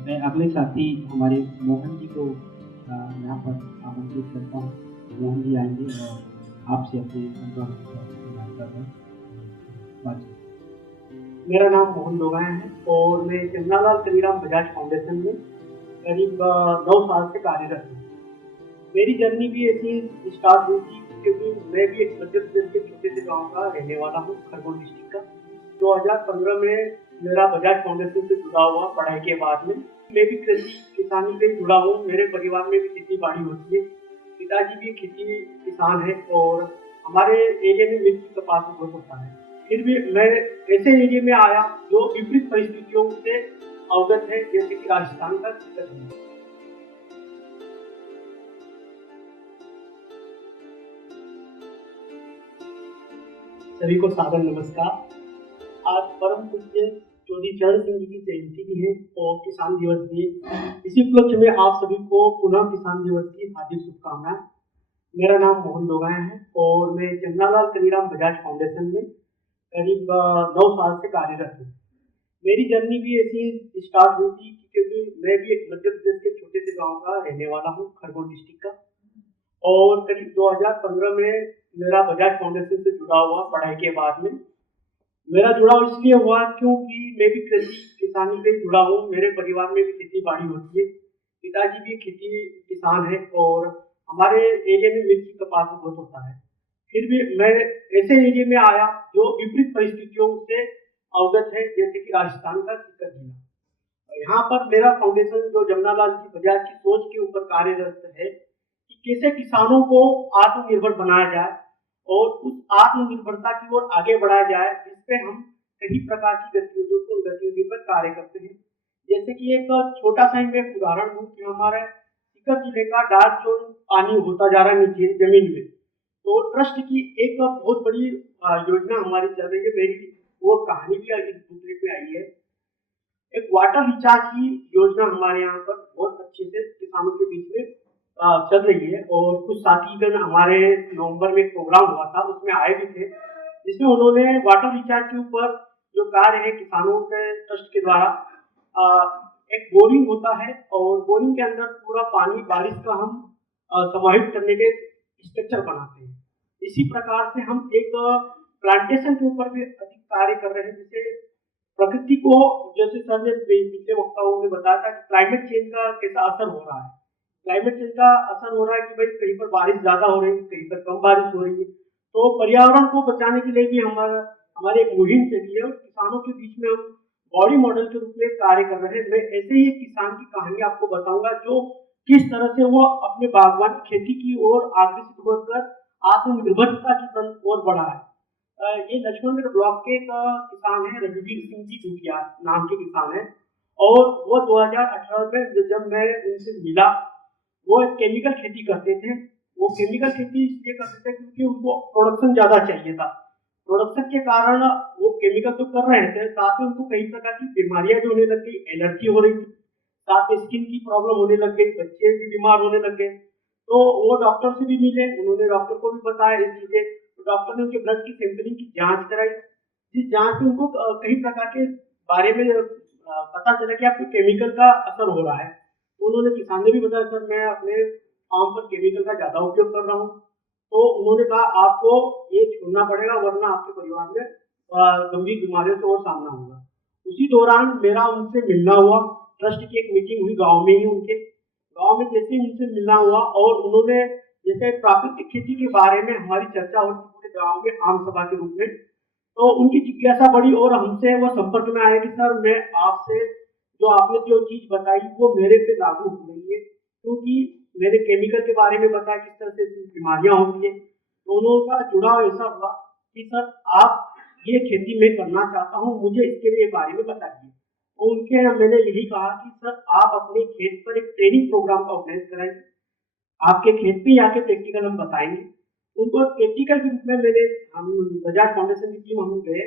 मैं अगले साथी हमारे मोहन जी को यहाँ पर आमंत्रित करता हूँ। मोहन जी आएंगे और आपसे अपने अनुभव जानकर बातचीत। मेरा नाम मोहन लोगाया है और मैं चंद्रालाल कनीराम बजाज फाउंडेशन में करीब 9 साल से कार्यरत हूँ। मेरी जर्नी भी ऐसी स्टार्ट हुई थी क्योंकि मैं भी एक मध्य प्रदेश के छोटे से गांव का रहने वाला हूँ, खरगोन डिस्ट्रिक्ट का। 2015 में मेरा बजाज फाउंडेशन से जुड़ा हुआ पढ़ाई के बाद में मैं भी कृषि किसानी से जुड़ा हूँ। मेरे परिवार में भी खेती बाड़ी होती है, पिताजी भी खेती किसान है और हमारे एरिया में मिर्ची कपास बहुत होता है। फिर भी मैं ऐसे एरिया में आया जो विपरीत परिस्थितियों से अवगत है, जैसे कि राजस्थान का सीकर है। सभी को सादर नमस्कार। आज परम पूज्य चौधरी चरण सिंह जी की जयंती भी है और किसान दिवस भी है। इसी उपलक्ष्य में आप सभी को पुनः किसान दिवस की हार्दिक शुभकामनाएं। मेरा नाम मोहन लोगाया है और मैं चंद्रालाल कनीराम बजाज फाउंडेशन में करीब 9 साल से कार्यरत हूँ। मेरी जर्नी भी ऐसी स्टार्ट हुई थी क्योंकि मैं भी एक मध्य प्रदेश के छोटे से गांव का रहने वाला हूँ, खरगोन डिस्ट्रिक्ट का। और करीब 2015 में मेरा बजाज फाउंडेशन से जुड़ा हुआ पढ़ाई के बाद में मेरा जुड़ाव इसलिए हुआ क्योंकि मैं भी कृषि किसानी से जुड़ा हूँ। मेरे परिवार में भी खेती बाड़ी होती है, पिताजी भी खेती किसान है और हमारे एरिया में मिर्ची कपास बहुत होता है। फिर भी मैं ऐसे एरिया में आया जो विपरीत परिस्थितियों से अवगत है, जैसे कि राजस्थान का सीकर जिला। यहाँ पर मेरा फाउंडेशन जो जमनालाल जी बजाज की सोच के ऊपर कार्यरत है कि कैसे किसानों को आत्मनिर्भर बनाया जाए और उस आत्मनिर्भरता की ओर आगे बढ़ाया जाए, जिसपे हम कई प्रकार की गतिविधियों पर कार्य करते हैं। जैसे कि एक छोटा सा मैं उदाहरण दूं कि हमारे सीकर जिले का डार्क जोन पानी होता जा रहा है नीचे जमीन में, तो ट्रस्ट की एक बहुत बड़ी योजना हमारी चल रही है। मेरी वो कहानी भी इस बुकलेट में आई है। एक वाटर रिचार्ज की योजना हमारे यहाँ पर बहुत अच्छे से किसानों के बीच में चल रही है और कुछ साथीगण हमारे नवंबर में एक प्रोग्राम हुआ था, उसमें आए भी थे, जिसमें उन्होंने वाटर रिचार्ज के ऊपर जो कार्य है किसानों के ट्रस्ट के द्वारा एक बोरिंग होता है और बोरिंग के अंदर पूरा पानी बारिश का हम समाहित करने के स्ट्रक्चर बनाते हैं। इसी प्रकार से हम एक प्लांटेशन के ऊपर भी अधिक कार्य कर रहे हैं, जिसे प्रकृति को, जैसे सर ने पिछले वक्ताओं ने बताया था कि क्लाइमेट चेंज का कैसा असर हो रहा है। क्लाइमेट चेंज का असर हो रहा है कि भाई कहीं पर बारिश ज्यादा हो रही है, कहीं पर कम बारिश हो रही है, तो पर्यावरण को बचाने के लिए भी हमारी एक मुहिम चली है और किसानों के बीच में हम बॉडी मॉडल के रूप में कार्य कर रहे हैं। मैं ऐसे ही एक किसान की कहानी आपको बताऊंगा जो किस तरह से वो अपने बागवानी खेती की ओर आकर्षित होकर आत्मनिर्भरता की ओर बढ़ा है। ये लक्ष्मणगढ़ ब्लॉक के एक किसान है, रघुवीर सिंह जी डूडिया नाम के किसान है और वो 2018 में जब मैं उनसे मिला, वो एक केमिकल खेती करते थे। वो केमिकल खेती इसलिए करते थे क्योंकि उनको प्रोडक्शन ज्यादा चाहिए था। प्रोडक्शन के कारण वो केमिकल तो कर रहे थे, साथ में उनको कई प्रकार की बीमारियां भी होने लग गई, एलर्जी हो रही थी, साथ में स्किन की प्रॉब्लम होने लग गई, बच्चे भी बीमार होने लग गए। तो वो डॉक्टर से भी मिले, उन्होंने डॉक्टर को भी बताया ये चीजें, तो डॉक्टर ने उनके ब्लड की सैंपलिंग की जांच कराई, जिस जांच में उनको कई प्रकार के बारे में पता चला कि आपको केमिकल का असर हो रहा है। तो उन्होंने, किसान ने भी बताया सर मैं अपने फार्म पर केमिकल का ज्यादा उपयोग कर रहा हूँ। तो उन्होंने कहा आपको ये छोड़ना पड़ेगा वरना आपके परिवार में गंभीर बीमारियों से और सामना होगा। उसी दौरान मेरा उनसे मिलना हुआ, ट्रस्ट की एक मीटिंग हुई गांव में ही, उनके गांव में जैसे ही उनसे मिलना हुआ और उन्होंने जैसे प्राकृतिक खेती के बारे में हमारी चर्चा हुई पूरे गांव में आम सभा के रूप में, तो उनकी जिज्ञासा बढ़ी और हमसे वो संपर्क में आए कि सर मैं आपसे जो आपने जो चीज बताई वो मेरे पे लागू हो रही है, क्योंकि मैंने केमिकल के बारे में बताया किस तरह से बीमारियां होती है। दोनों का जुड़ाव ऐसा हुआ कि सर आप ये खेती मैं करना चाहता हूँ, मुझे इसके लिए बारे में बताइए। तो उनके मैंने यही कहा कि सर आप अपने खेत पर एक ट्रेनिंग प्रोग्राम का ऑर्गेनाइज कराएं, आपके खेत पे आके प्रैक्टिकल हम बताएंगे। उनको प्रैक्टिकल के रूप में मैंने, हम बजाज फाउंडेशन की टीम हम गए,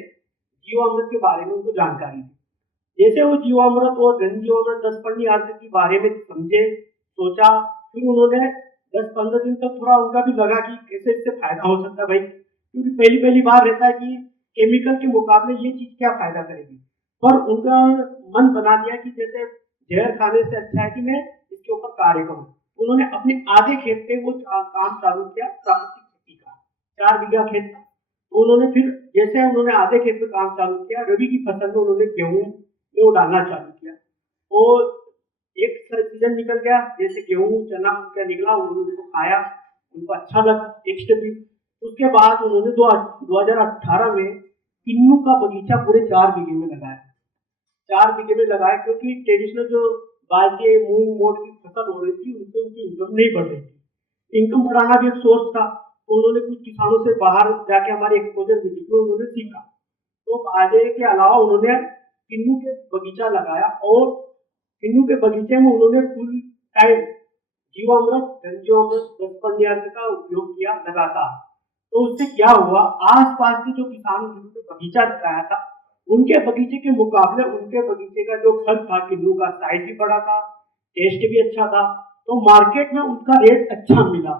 जीवामृत के बारे में उनको जानकारी दी। जैसे वो जीवामृत और घन जीवामृत 10 पन्नी आदि के बारे में समझे, सोचा, फिर उन्होंने 10-15 दिन तक थोड़ा उनका भी लगा कि कैसे इससे फायदा हो सकता है भाई, क्योंकि पहली बार रहता है कि केमिकल के मुकाबले ये चीज क्या फायदा करेगी। पर उनका मन बना दिया कि जैसे जहर खाने से अच्छा है कि मैं इसके ऊपर कार्य करूं। उन्होंने अपने आधे खेत पे वो काम चालू किया प्राकृतिक खेती का, 4 बीघा खेत था। तो उन्होंने फिर जैसे उन्होंने आधे खेत पे काम चालू किया, रबी की फसल में उन्होंने गेहूं में वो डालना चालू किया। और एक सीजन निकल गया, जैसे गेहूं चना उनका निकला, उन्होंने उसको खाया, उनको अच्छा लगा एक स्टेप भी। उसके बाद उन्होंने 2018 में किन्नू का बगीचा पूरे 4 बीघे में लगाया। 4 बीघे में लगाया क्योंकि ट्रेडिशनल जो बाजरे मूंग मोट की फसल हो रही थी उनसे उनकी इनकम नहीं बढ़ रही थी। इनकम बढ़ाना भी एक सोर्स था। तो उन्होंने कुछ किसानों से बाहर जाके हमारे एक्सपोजर विजिट में उन्होंने सीखा। तो बाजरे के अलावा उन्होंने किन्नू के बगीचा लगाया और किन्नू के बगीचे में उन्होंने फुल टाइम जीवामृत, घनजीवामृत, 10 का उपयोग किया लगातार। तो उससे क्या हुआ, आसपास के जो किसान जिन्होंने बगीचा लगाया था उनके बगीचे के मुकाबले उनके बगीचे का जो फल था किन्नू का साइज भी बड़ा था, टेस्ट भी अच्छा था। तो मार्केट में उनका रेट अच्छा मिला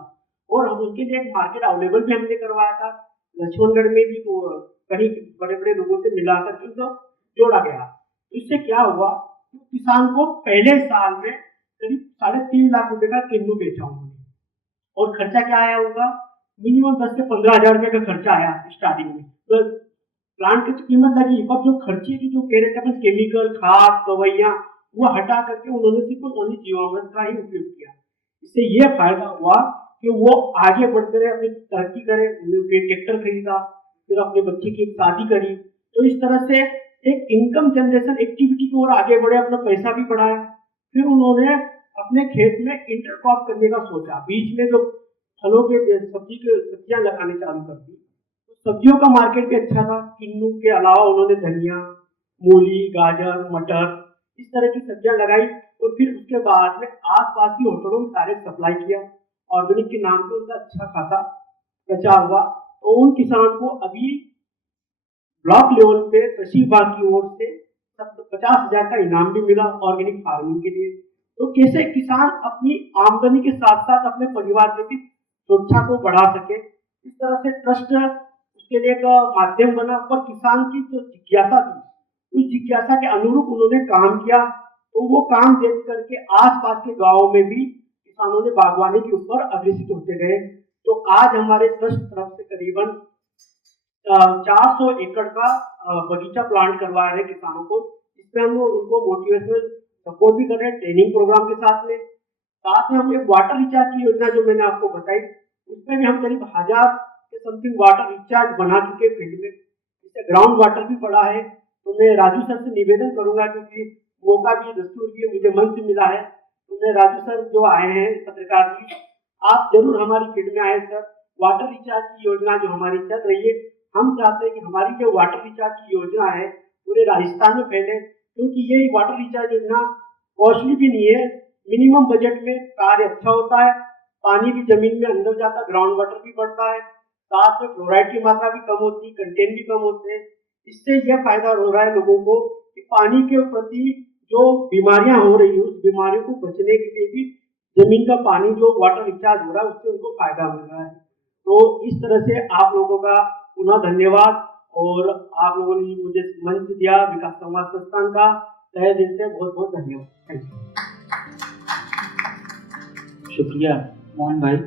और हम उनके लिए एक मार्केट अवेलेबल भी हमने करवाया था। लक्ष्मणगढ़ में भी कहीं बड़े बड़े लोगों से मिलाकर के उनको जोड़ा गया। इससे क्या हुआ, किसान को पहले साल में करीब 3.5 लाख रुपए का किन्नू बेचा उन्होंने। और खर्चा क्या आया उनका, मिनिमम 10 से 15 हजार रुपए का खर्चा आया स्टार्टिंग में। तो प्लांट की तो कीमत लगी, पर जो खर्चे की जो कह रहे थे अपन केमिकल खाद दवाइयाँ वो हटा करके उन्होंने सिर्फ ओनली जीवामृत का ही उपयोग किया। इससे ये फायदा हुआ कि वो आगे बढ़ते रहे, अपनी तरक्की करे, फिर ट्रैक्टर खरीदा, फिर अपने बच्चे की शादी करी। तो इस तरह से एक इनकम जनरेशन एक्टिविटी की ओर आगे बढ़े, अपना पैसा भी बढ़ाया। फिर उन्होंने अपने खेत में इंटरक्रॉप करने का सोचा, बीच में जो फलों के सब्जियां लगाने चालू कर दी। तो सब्जियों का मार्केट भी अच्छा था। किन्नू के अलावा उन्होंने धनिया, मूली, गाजर, मटर इस तरह की सब्जियां लगाई और फिर उसके बाद में आसपास की होटलों में डायरेक्ट सप्लाई किया। ऑर्गेनिक के नाम पे उनका अच्छा खासा प्रचार हुआ। तो उन किसान को अभी ब्लॉक लेवल पे कृषि विभाग की ओर से 50,000 का इनाम भी मिला ऑर्गेनिक फार्मिंग के लिए। तो कैसे किसान अपनी आमदनी के साथ साथ अपने परिवार के भी सुरक्षा को बढ़ा सके, इस तरह से ट्रस्ट उसके लिए एक माध्यम बना। पर किसान की जो जिज्ञासा थी उस जिज्ञासा के अनुरूप उन्होंने काम किया। तो वो काम देख करके आसपास के गाँव में भी किसानों ने बागवानी के ऊपर अग्रसित होते गए। तो आज हमारे ट्रस्ट तरफ से करीबन 400 एकड़ का बगीचा प्लांट करवा रहे किसानों को। इसमें हम उनको मोटिवेशनल सपोर्ट भी कर रहे हैं ट्रेनिंग प्रोग्राम के साथ में हम एक वाटर रिचार्ज की योजना जो मैंने आपको बताई, उसमें भी हम करीब 1000 के समथिंग वाटर रिचार्ज बना चुके फील्ड में। इससे ग्राउंड वाटर भी बढ़ा है। तो मैं राजू सर से निवेदन करूंगा, क्योंकि मौका भी दस्तूर भी मुझे मंच मिला है, तो मैं राजू सर जो आए हैं पत्रकार जी, आप जरूर हमारी फील्ड में आए सर। वाटर रिचार्ज की योजना जो हमारी चल रही है, हम चाहते हैं कि हमारी जो वाटर रिचार्ज की योजना है पूरे राजस्थान में फैले, क्योंकि ये वाटर रिचार्ज योजना कॉस्टली भी नहीं है, मिनिमम बजट में कार्य अच्छा होता है, पानी भी जमीन में अंदर जाता है, ग्राउंड वाटर भी बढ़ता है, साथ में फ्लोराइड की मात्रा भी कम होती है, कंटेंट भी कम होते हैं। इससे यह फायदा हो रहा है लोगों को कि पानी के प्रति जो बीमारियां हो रही है उस बीमारियों को बचने के लिए भी जमीन का पानी जो वाटर रिचार्ज हो रहा है उससे उनको फायदा मिल रहा है। तो इस तरह से आप लोगों का पुनः धन्यवाद, और आप लोगों ने मुझे मंच दिया विकास संवाद संस्थान का, तहे दिल से बहुत बहुत धन्यवाद। Thank you. शुक्रिया मोहन भाई।